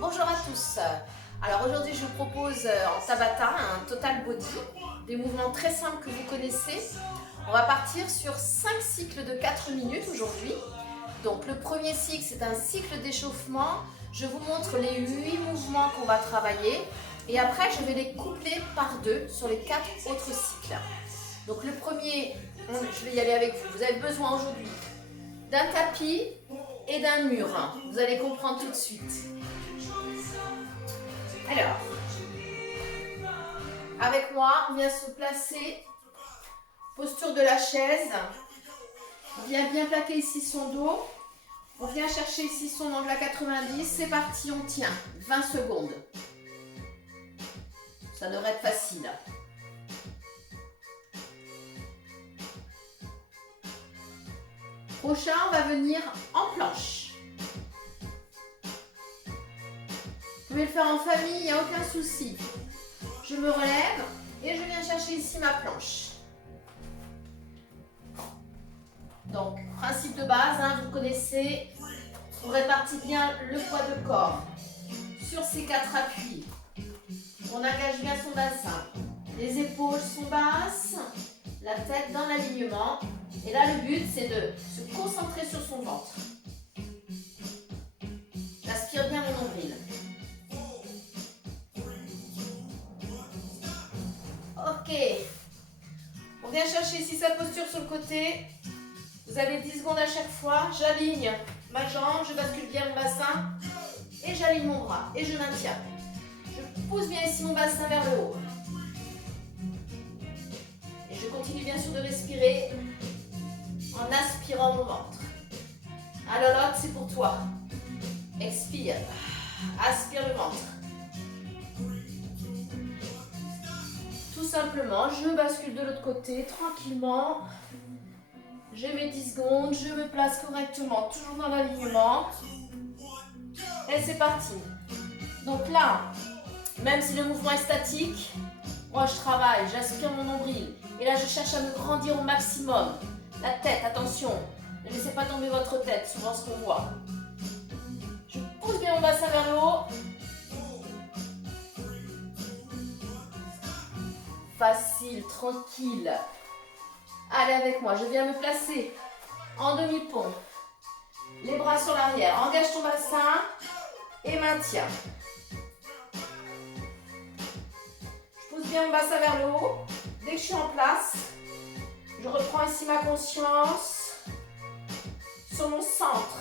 Bonjour à tous. Alors aujourd'hui je vous propose en Tabata un total body, des mouvements très simples que vous connaissez. On va partir sur 5 cycles de 4 minutes aujourd'hui. Donc le premier cycle c'est un cycle d'échauffement. Je vous montre les 8 mouvements qu'on va travailler et après je vais les coupler par deux sur les 4 autres cycles. Donc le premier, je vais y aller avec vous. Vous avez besoin aujourd'hui d'un tapis et d'un mur. Vous allez comprendre tout de suite. Alors, avec moi, on vient se placer, posture de la chaise. On vient bien plaquer ici son dos. On vient chercher ici son angle à 90. C'est parti, on tient 20 secondes. Ça devrait être facile. Prochain, on va venir en planche. Vous pouvez le faire en famille, il n'y a aucun souci. Je me relève et je viens chercher ici ma planche. Donc, principe de base, vous connaissez, on répartit bien le poids de corps sur ces 4 appuis. On engage bien son bassin. Les épaules sont basses, la tête dans l'alignement. Et là, le but, c'est de se concentrer sur son ventre. J'aspire bien mon nombril. Ok. On vient chercher ici sa posture sur le côté. Vous avez 10 secondes à chaque fois. J'aligne ma jambe, je bascule bien mon bassin. Et j'aligne mon bras. Et je maintiens. Je pousse bien ici mon bassin vers le haut. Et je continue bien sûr de respirer en aspirant mon ventre. Alors l'autre, c'est pour toi. Expire. Aspire le ventre. Tout simplement, je bascule de l'autre côté tranquillement. J'ai mes 10 secondes, je me place correctement, toujours dans l'alignement. Et c'est parti. Donc là, même si le mouvement est statique, moi je travaille, j'aspire mon nombril. Et là, je cherche à me grandir au maximum. La tête, attention, ne laissez pas tomber votre tête, souvent ce qu'on voit. Je pousse bien mon bassin vers le haut. Facile, tranquille. Allez avec moi, je viens me placer en demi-pont. Les bras sur l'arrière, engage ton bassin et maintiens. Je pousse bien mon bassin vers le haut. Dès que je suis en place, je reprends ici ma conscience sur mon centre.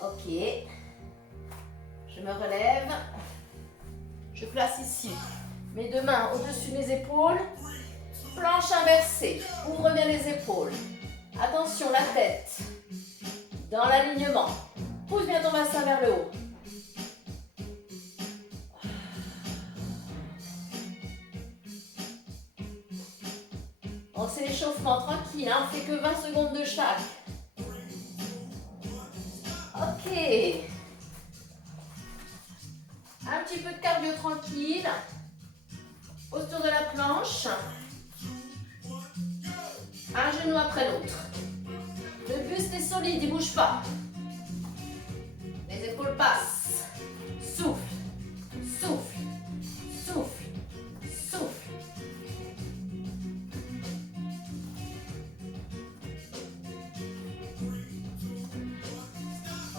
Ok. Je me relève. Je place ici mes deux mains au-dessus de mes épaules. Planche inversée. Ouvre bien les épaules. Attention, la tête dans l'alignement. Pousse bien ton bassin vers le haut. Donc c'est l'échauffement tranquille, on fait que 20 secondes de chaque. Ok. Un petit peu de cardio tranquille. Posture de la planche. Un genou après l'autre. Le buste est solide, il ne bouge pas. Les épaules passent. Souffle, souffle, souffle, souffle.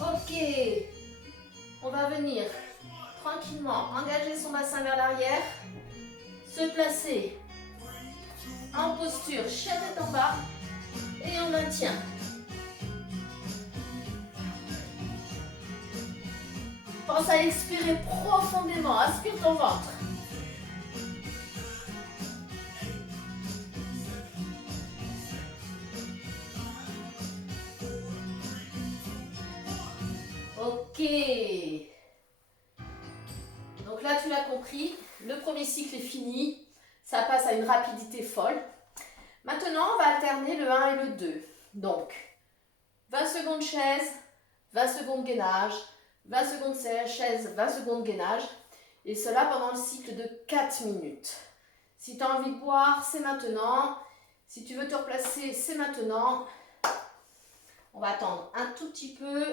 Ok. On va venir tranquillement engager son bassin vers l'arrière. Se placer en posture, chaise tête en bas. Et on maintient. Pense à expirer profondément. Aspire ton ventre. Ok. Donc là, tu l'as compris. Le premier cycle est fini. Ça passe à une rapidité folle. Maintenant, on va alterner le 1 et le 2. Donc, 20 secondes chaise, 20 secondes gainage, 20 secondes chaise, 20 secondes gainage. Et cela pendant le cycle de 4 minutes. Si tu as envie de boire, c'est maintenant. Si tu veux te replacer, c'est maintenant. On va attendre un tout petit peu.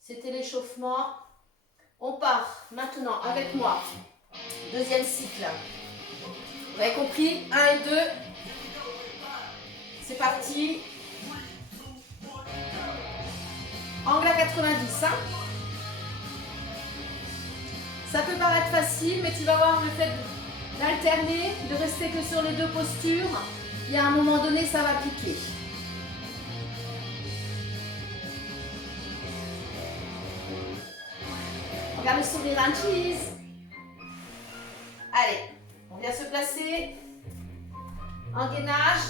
C'était l'échauffement. On part maintenant avec moi. Deuxième cycle. Vous avez compris? 1 et 2. C'est parti. Angle à 90. Hein? Ça peut paraître facile, mais tu vas voir le fait d'alterner, de rester que sur les deux postures. Il y a un moment donné, ça va piquer. Regarde le sourire d'un cheese. Allez, on vient se placer. En gainage.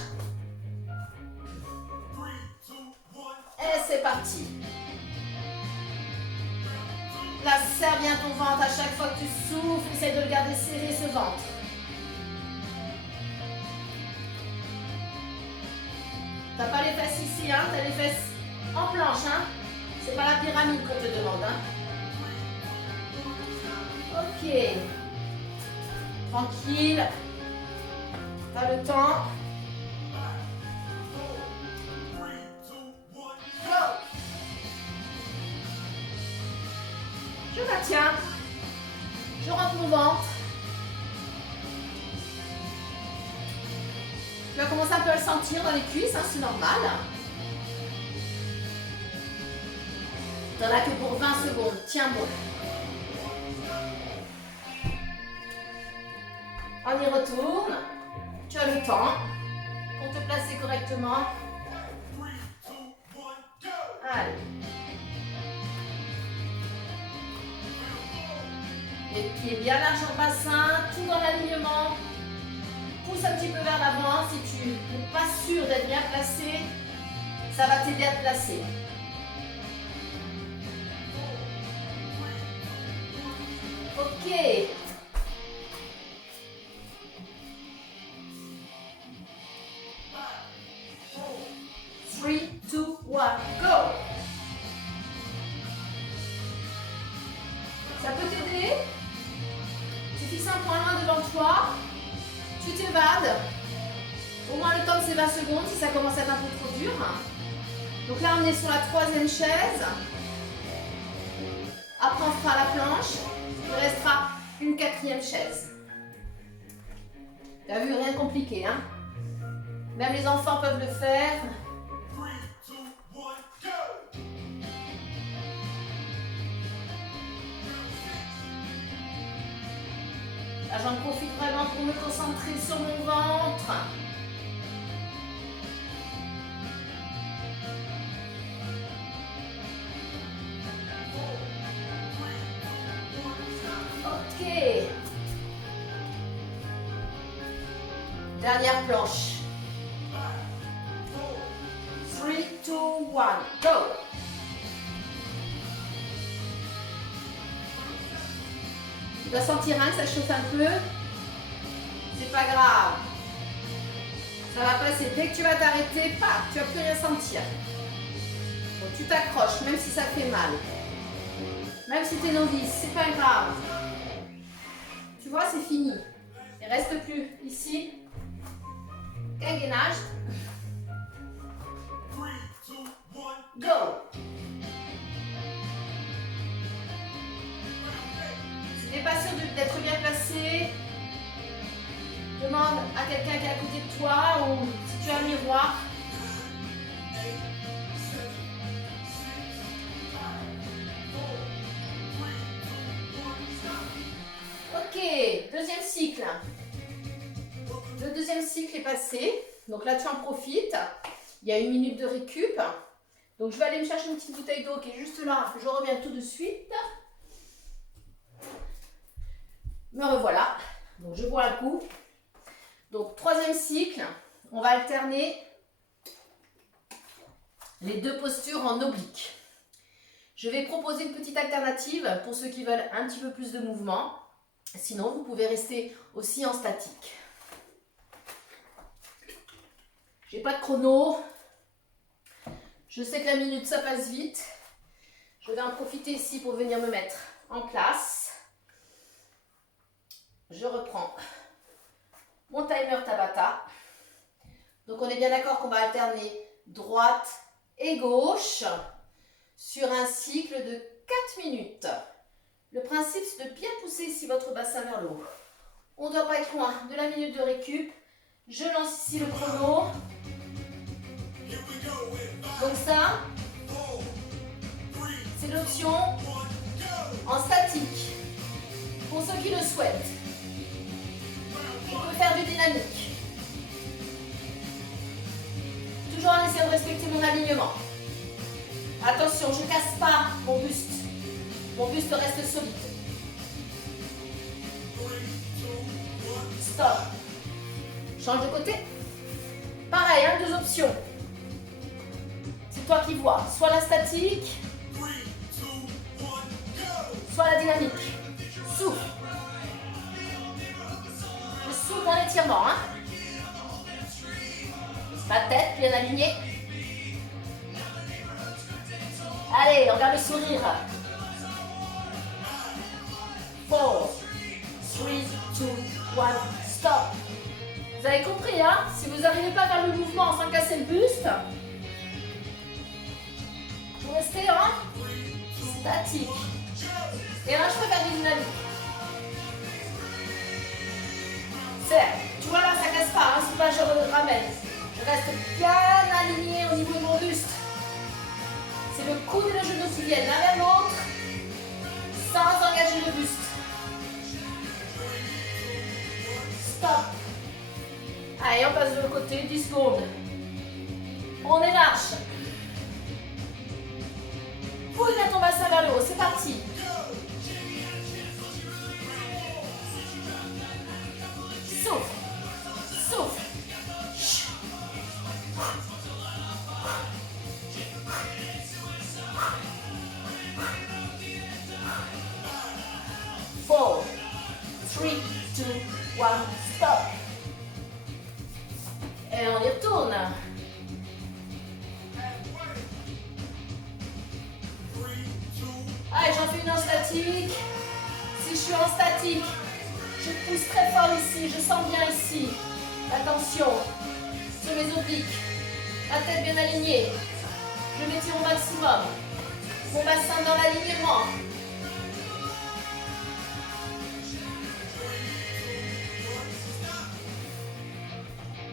Et c'est parti. Là, serre bien ton ventre à chaque fois que tu souffles. Essaye de le garder serré, ce ventre. T'as pas les fesses ici, hein? T'as les fesses en planche, hein? C'est pas la pyramide qu'on te demande, hein? Ok. Tranquille. T'as le temps. Go. Je maintiens. Je rentre mon ventre. Tu vas commencer un peu à le sentir dans les cuisses, hein, c'est normal. T'en as que pour 20 secondes. Tiens bon. On y retourne. Tu as le temps pour te placer correctement. Allez. Les pieds bien larges en bassin, tout dans l'alignement. Pousse un petit peu vers l'avant. Si tu n'es pas sûr d'être bien placé, ça va t'aider à te placer. Ok. 3, 2, 1, go! Ça peut t'aider? Tu fixes un point loin devant toi, tu t'évades, au moins le temps de ces 20 secondes si ça commence à être un peu trop dur. Donc là on est sur la 3e chaise, après on fera la planche, il restera une 4e chaise. T'as vu, rien de compliqué, hein? Même les enfants peuvent le faire. Là, j'en profite vraiment pour me concentrer sur mon ventre. Ok. Dernière planche. 3, 2, 1, go! Tu dois sentir que ça chauffe un peu. C'est pas grave. Ça va passer. Dès que tu vas t'arrêter, paf, tu vas plus rien sentir. Donc tu t'accroches, même si ça fait mal. Même si tu es novice, c'est pas grave. Tu vois, c'est fini. Il reste plus ici qu'un gainage. Go! Si tu n'es pas sûr d'être bien placé, demande à quelqu'un qui est à côté de toi ou si tu as un miroir. Ok, deuxième cycle. Le deuxième cycle est passé. Donc là, tu en profites. Il y a 1 minute de récup. Donc je vais aller me chercher une petite bouteille d'eau qui est juste là. Je reviens tout de suite. Me revoilà. Donc je bois un coup. Donc 3e cycle. On va alterner les deux postures en oblique. Je vais proposer une petite alternative pour ceux qui veulent un petit peu plus de mouvement. Sinon, vous pouvez rester aussi en statique. J'ai pas de chrono. Je sais que la minute, ça passe vite. Je vais en profiter ici pour venir me mettre en place. Je reprends mon timer Tabata. Donc on est bien d'accord qu'on va alterner droite et gauche sur un cycle de 4 minutes. Le principe, c'est de bien pousser ici votre bassin vers le haut. On ne doit pas être loin de la minute de récup. Je lance ici le chrono. Donc ça, c'est l'option en statique. Pour ceux qui le souhaitent, on peut faire du dynamique. Toujours en essayant de respecter mon alignement. Attention, je ne casse pas mon buste. Mon buste reste solide. Stop. Change de côté. Pareil, hein, 2 options. C'est toi qui vois. Soit la statique, soit la dynamique. Souffle. Je souffle dans l'étirement. Hein. Ma tête bien alignée. Allez, on regarde le sourire. 4, 3, 2, 1, stop. Vous avez compris, hein? Si vous n'arrivez pas à faire le mouvement sans casser le buste, vous restez en statique. Et là, je peux faire du dynamique. Serre. Tu vois là, ça casse pas, hein? C'est pas je ramène. Je reste bien aligné au niveau de mon buste. C'est le coude et le genou qui viennent l'un vers l'autre sans engager le buste. Stop. Allez, on passe de l'autre côté, 10 secondes. On est large. Pousse bien ton bassin vers le haut, c'est parti. Souffle. Souffle. 4, 3, 2, 1, stop. Et on y retourne. Allez, j'en fais une en statique. Si je suis en statique, je pousse très fort ici, je sens bien ici. Attention sur mes obliques. La tête bien alignée. Je m'étire au maximum. Mon bassin dans l'alignement.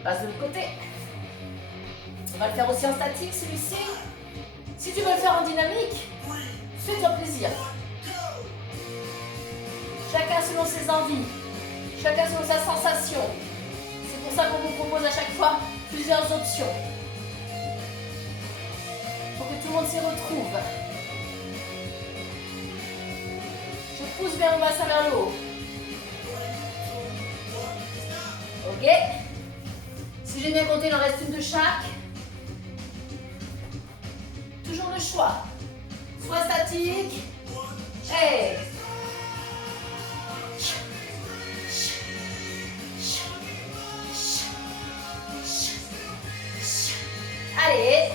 Passe de l'autre côté. On va le faire aussi en statique, celui-ci. Si tu veux le faire en dynamique, fais-toi plaisir. Chacun selon ses envies. Chacun selon sa sensation. C'est pour ça qu'on vous propose à chaque fois plusieurs options. Pour que tout le monde s'y retrouve. Je pousse bien mon bassin vers le haut. Ok. Si j'ai bien compté, il en reste une de chaque. Toujours le choix. Soit statique. Hey. Allez.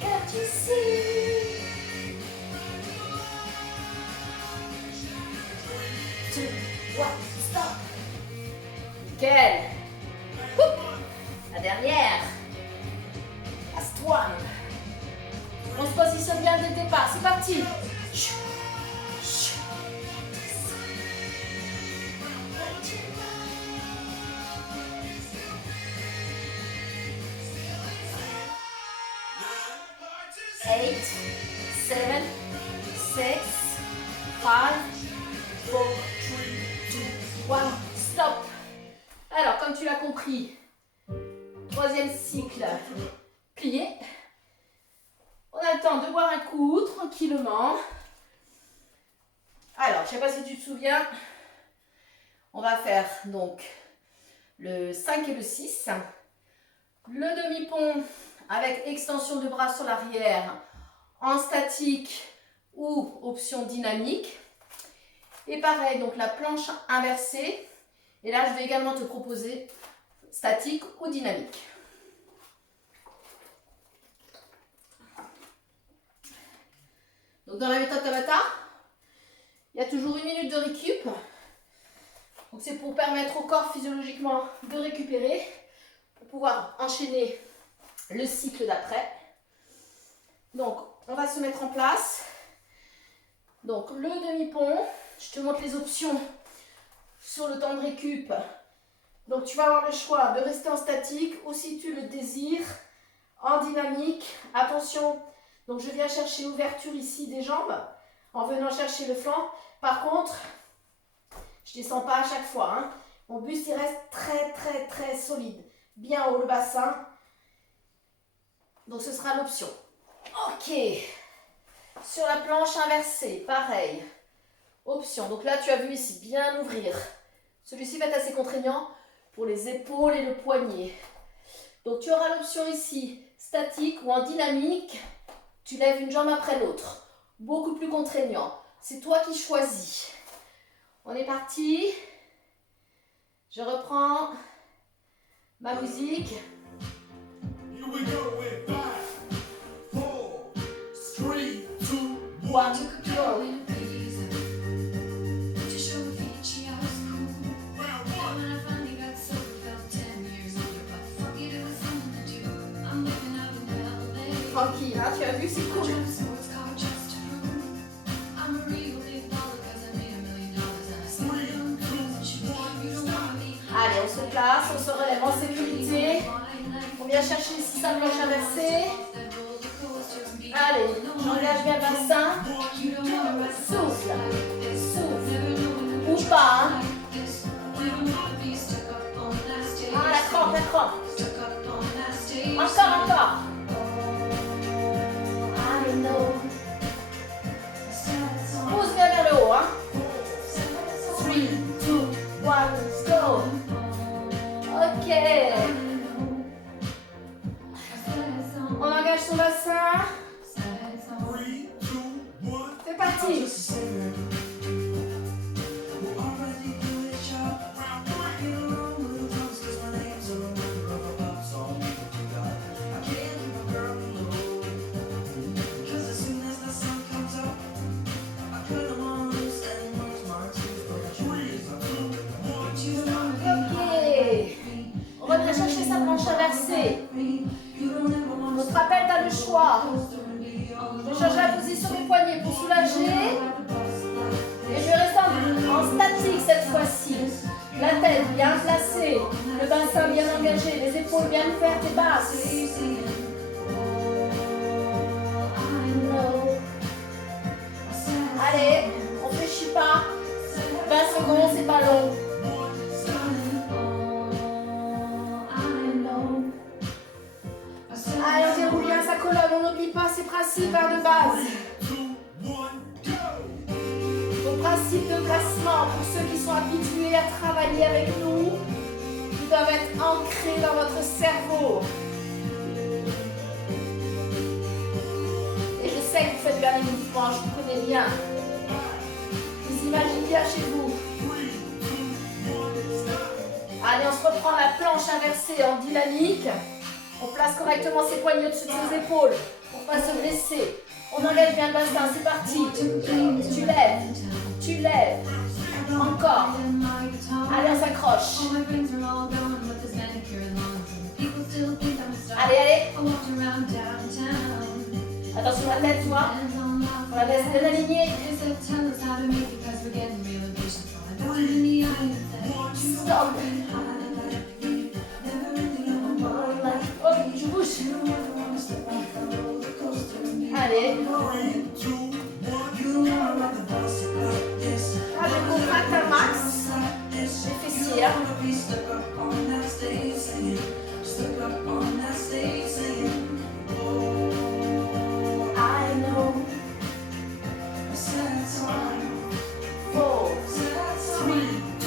Can't you see? 2, 1, stop. Nickel. La dernière. Last one. On se positionne bien dès le départ. C'est parti. 8, 7, 6, 5, 4, 3, 2, 1, stop. Alors, comme tu l'as compris, troisième cycle, plié. On a le temps de boire un coup, tranquillement. Alors, je ne sais pas si tu te souviens, on va faire donc le 5 et le 6. Le demi-pont avec extension de bras sur l'arrière en statique ou option dynamique. Et pareil, donc la planche inversée. Et là, je vais également te proposer statique ou dynamique. Donc dans la méthode Tabata, il y a toujours 1 minute de récup. Donc c'est pour permettre au corps physiologiquement de récupérer, pour pouvoir enchaîner le cycle d'après. Donc on va se mettre en place. Donc le demi-pont, je te montre les options sur le temps de récup. Donc tu vas avoir le choix de rester en statique ou si tu le désires en dynamique. Attention, donc je viens chercher ouverture ici des jambes en venant chercher le flanc. Par contre, je ne descends pas à chaque fois. Hein. Mon buste il reste très solide. Bien haut le bassin. Donc ce sera l'option. Ok. Sur la planche inversée, pareil. Option. Donc là tu as vu ici, bien ouvrir. Celui-ci va être assez contraignant pour les épaules et le poignet. Donc tu auras l'option ici, statique ou en dynamique. Tu lèves une jambe après l'autre. Beaucoup plus contraignant. C'est toi qui choisis. On est parti. Je reprends ma musique. Here we go with 5, 4, 3, 2, 1, go. Tranquille, hein, tu as vu, c'est cool. Allez, on se place, on se relève en sécurité. On vient chercher ici sa planche inversée. Allez, j'engage bien le bassin. Souffle, souffle. Bouge pas, hein. Ah, la crampe, la crampe. Encore. Pousse bien vers le haut, hein. 3, 2, 1, go. Ok. On engage son bassin. C'est parti. Chercher sa planche inversée. Notre rappel, tu as le choix. Je change la position des poignets pour soulager. Et je reste en statique cette fois-ci. La tête bien placée, le bassin bien engagé, les épaules bien ouvertes et basses. Allez, on ne fléchit pas. 20 secondes, c'est pas long. Allez, on déroule bien sa colonne, on n'oublie pas ses principes de base. Nos principes de placement, pour ceux qui sont habitués à travailler avec nous, qui doivent être ancrés dans votre cerveau. Et je sais que vous faites bien les mouvements, je vous connais bien. Je vous imagine bien chez vous. Allez, on se reprend la planche inversée en dynamique. On place correctement ses poignets au-dessus de ses épaules pour ne pas se blesser. On enlève bien le bassin, c'est parti. Tu lèves. Encore. Allez, on s'accroche. Allez. Attention à la tête, toi. On la laisse bien alignée. Stop. Je bouge. Allez. Là, je contracte un max. Les fessiers. I know. 4, 3, 2,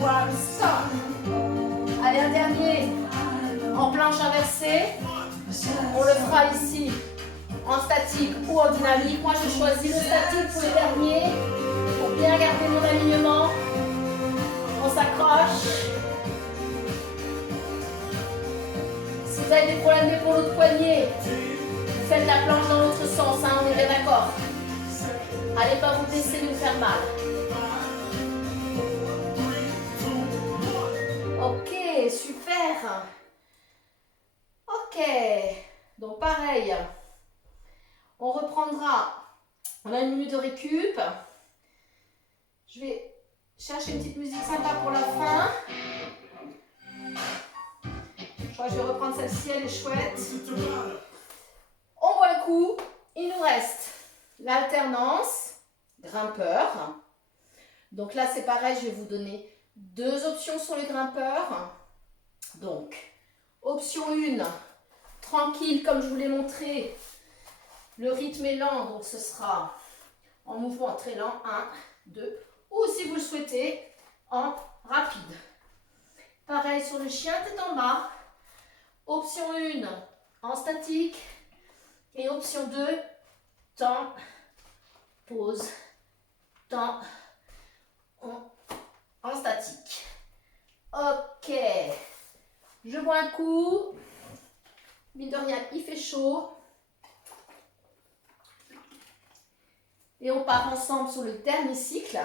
1, stop. Allez, un dernier. En planche inversée. On le fera ici en statique ou en dynamique. Moi, je choisis le statique pour les derniers pour bien garder mon alignement. On s'accroche. Si vous avez des problèmes d'épaule ou de poignet, vous faites la planche dans l'autre sens, hein, on est bien d'accord. Allez pas vous blesser ni vous faire mal. l'air. Ok, donc pareil, on reprendra, on a une minute de récup. Je vais chercher une petite musique sympa pour la fin. Je crois que je vais reprendre celle-ci, elle est chouette. On boit le coup, il nous reste l'alternance, grimpeur. Donc là c'est pareil, je vais vous donner deux options sur les grimpeurs. Donc, option 1, tranquille comme je vous l'ai montré. Le rythme est lent, donc ce sera en mouvement très lent, 1, 2, ou si vous le souhaitez, en rapide. Pareil sur le chien tête en bas. Option 1, en statique. Et option 2, temps, pause, temps, en statique. Ok. Je bois un coup. Mine de rien, il fait chaud. Et on part ensemble sur le dernier cycle.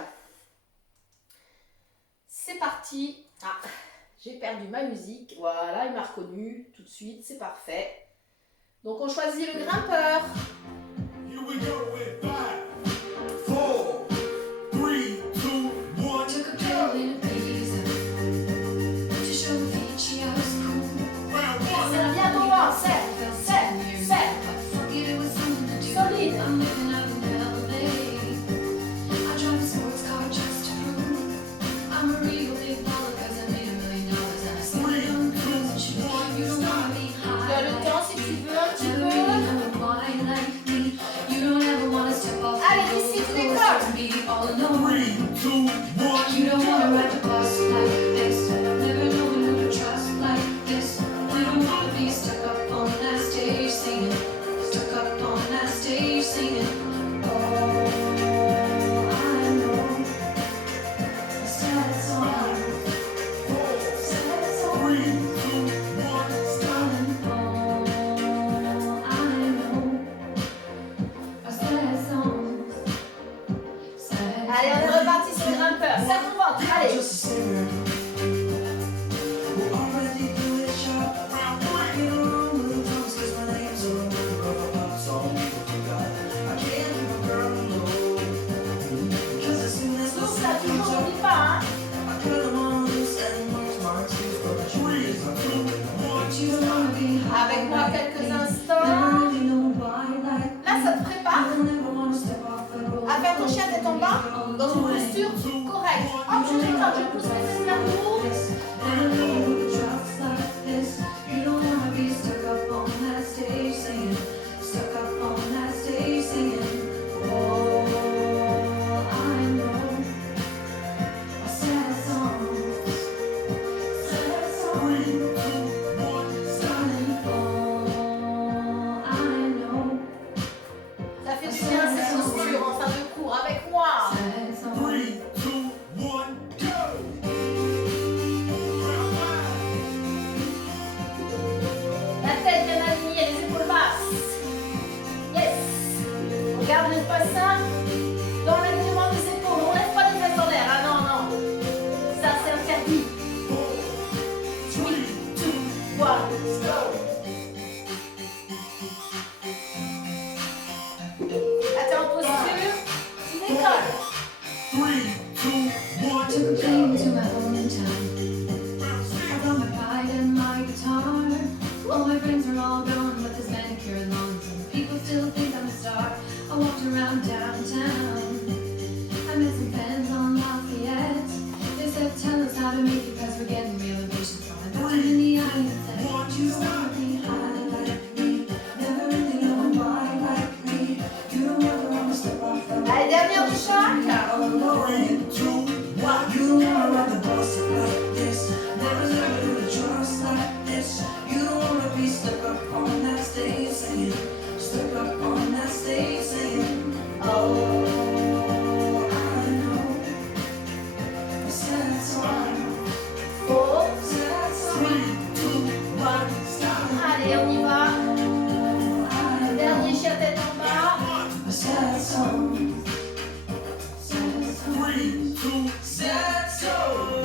C'est parti. Ah, j'ai perdu ma musique. Voilà, il m'a reconnu tout de suite. C'est parfait. Donc on choisit le grimpeur. Here we go with 5, 4, 3, 2, 1. Took a pill in Ibiza to show Avicii I was cool. C'est bien droit, c'est solide. I'm living out in LA. I drive a sports car just to prove I'm a real big baller 'cause I made $1 million and I spent it on cruise and shit. You don't wanna be high. Tu as le temps si tu veux un petit peu. Allez, ici tu décolles. You don't wanna ride the bus like this. Never knowing who to trust like this. You don't wanna be stuck up on that stage singing. Stuck up on that stage singing. Oh, I know. A sad song. Sad song. 3, 2, 1, starting. Oh, I know. A sad song. Allez, on est reparti sur les grimpeurs. Ça vous va, allez. Souffle là, toujours, n'oublie pas, hein. Avec moi quelques instants. Là, ça te prépare à faire ton chien tête en bas dans une posture correcte. Hop, je décolle, je pousse mes fesses vers le haut. Ça fait du bien cette posture en fin de cours avec moi. 3, 2, 1, go! La tête bien alignée, les épaules basses. Yes! On garde les bassins dans l'alignement des épaules. On lève pas les fesses en l'air. Ah non, non. Ça, c'est interdit. 3, 2, 1, go! Là, t'es en posture. Tu décolles. 3, 2, 1. Took a plane to my hometown. I brought my pride and my guitar. All my friends are all gone with this manicure and lawns, and people still think I'm a star. I walked around downtown. I met some fans on Lafayette. They said, tell us how to make it 'cause we're getting real impatient. So I looked them in the eye and said, you don't wanna be high like me. Never really know why like me. You don't ever wanna step off the. Allez, dernière de chaque. 3, 2, 1. You don't wanna ride the bus like this. Never learn who to trust like this. You don't wanna be stuck up on that stage singing. Stuck up on that stage singing. Oh, I know. A sad song. 4, 3, 2, 1, stop. Allez, on y va. Dernier chien tête en bas. A sad song. Sad song. 3, 2, sad song.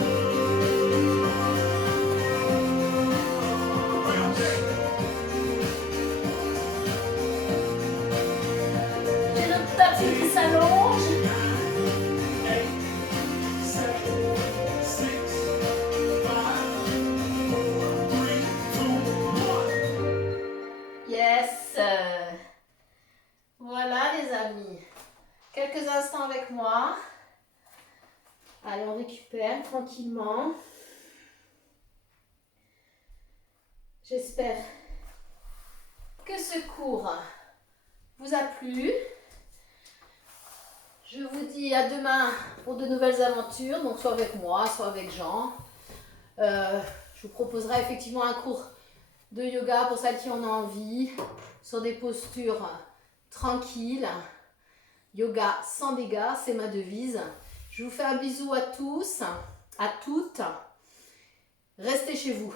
avec moi. Allez, on récupère tranquillement. J'espère que ce cours vous a plu. Je vous dis à demain pour de nouvelles aventures, donc soit avec moi, soit avec Jean. Je vous proposerai effectivement un cours de yoga pour celles qui en ont envie, sur des postures tranquilles. Yoga sans dégâts, c'est ma devise. Je vous fais un bisou à tous, à toutes. Restez chez vous.